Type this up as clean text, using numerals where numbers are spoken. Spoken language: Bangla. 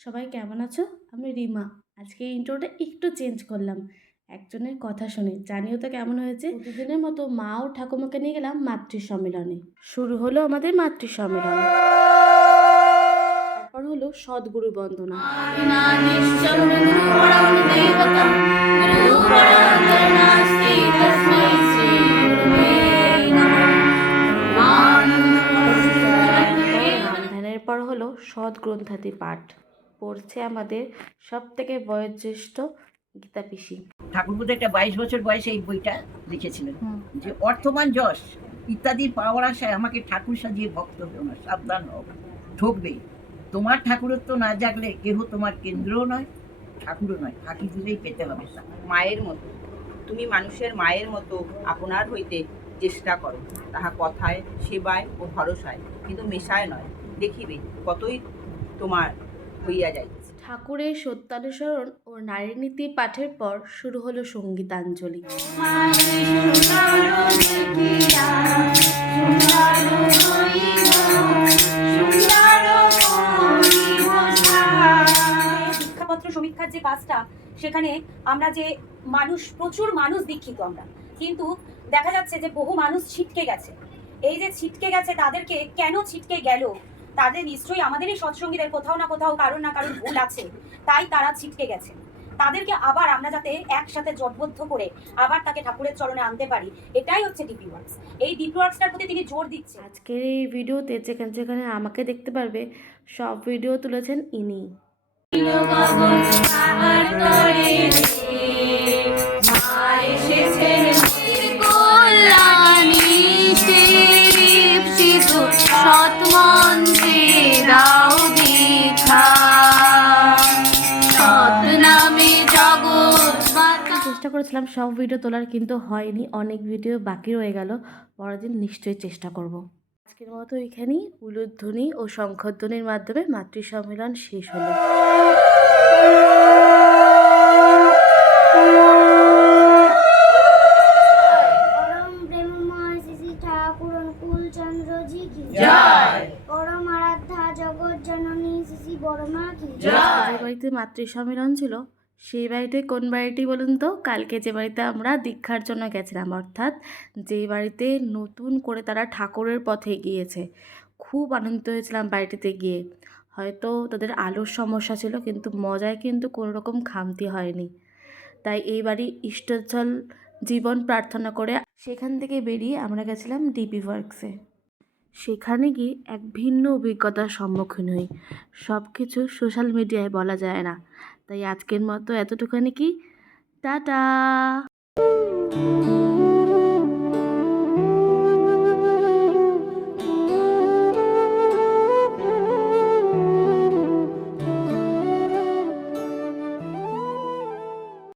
সবাই কেমন আছো? আমি রিমা। আজকে ইন্ট্রোটা একটু চেঞ্জ করলাম একজনের কথা শুনে। জানিও তো কেমন হয়েছে। প্রতিদিনের মতো মা ও ঠাকুমাকে নিয়ে গেলাম মাতৃ সম্মেলনে। শুরু হলো আমাদের মাতৃ সম্মেলন, তারপর হলো সদ্গুরু বন্দনা। ধ্যানের পর হলো সৎ গ্রন্থাদি পাঠ। পড়ছে আমাদের সব থেকে বয়োজ্যেষ্ঠ গীতা পিসি। ঠাকুরপুর একটা 22 বছর বয়সে এই বইটা লিখেছিলেন যে অর্থমান যশ ইত্যাদির পাওয়ার আশায় আমাকে ঠাকুর সাজিয়ে ভক্ত হও না, সাবধান হও, ঠকবে। তোমার ঠাকুরত্ব না জাগলে কেহ তোমার কেন্দ্রও নয়, ঠাকুরও নয়, ফাঁকি দিলেই পেতে হবে। মায়ের মতো তুমি মানুষের মায়ের মতো আপনার হইতে চেষ্টা করো, তাহা কথায়, সেবায় ও ভরসায়, কিন্তু মেশায় নয়। দেখিবে কতই তোমার হইয়া যাইতেছে। ঠাকুরের সত্যানুসরণ ও নারী নীতি পাঠের পর শুরু হলো সঙ্গীতাঞ্জলি। শিক্ষাপত্র সমীক্ষার যে কাজটা, সেখানে আমরা যে প্রচুর মানুষ দীক্ষিত আমরা, কিন্তু দেখা যাচ্ছে যে বহু মানুষ ছিটকে গেছে। এই যে ছিটকে গেছে, তাদেরকে কেন ছিটকে গেল? তাদের নিশ্চয়ই আমাদেরই সৎসঙ্গীদের কোথাও না কোথাও কারণ না কারণ ভুল আছে, তাই তারা ছিটকে গেছে। তাদেরকে আবার আমরা যাতে একসাথে জোটবদ্ধ করে আবার তাকে ঠাকুরের চরণে আনতে পারি, এটাই হচ্ছে ডিপি ওয়ার্কস। এই ডিপি ওয়ার্কসটার প্রতি তিনি জোর দিচ্ছেন। আজকের এই ভিডিওতে যেখানে যেখানে আমাকে দেখতে পারবে, সব ভিডিও তুলেছেন ইনি। চেষ্টা করেছিলাম সব ভিডিও তোলার, কিন্তু হয়নি, অনেক ভিডিও বাকি রয়ে গেল। পরের দিন নিশ্চয়ই চেষ্টা করব। আজকের মতো এখানেই উলুধ্বনি ও শঙ্খধ্বনির মাধ্যমে মাতৃ সম্মেলন শেষ হলো। যে বাড়িতে মাতৃ সম্মেলন ছিল সেই বাড়িতে কোন বাড়িটি বলুন তো? কালকে যে বাড়িতে আমরা দীক্ষার জন্য গেছিলাম, অর্থাৎ যে বাড়িতে নতুন করে তারা ঠাকুরের পথে গিয়েছে। খুব আনন্দিত হয়েছিলাম বাড়িটিতে গিয়ে। হয়তো তাদের আলোর সমস্যা ছিল, কিন্তু মজায় কিন্তু কোনো রকম খামতি হয়নি। তাই এই বাড়ি ইষ্টজল জীবন প্রার্থনা করে সেখান থেকে বেরিয়ে আমরা গেছিলাম ডিপি ওয়ার্কসে। সেখানে গিয়ে এক ভিন্ন অভিজ্ঞতার সম্মুখীন হই। সব কিছু সোশ্যাল মিডিয়ায় বলা যায় না, তাই আজকের মতো এতটুখানি কি, টাটা।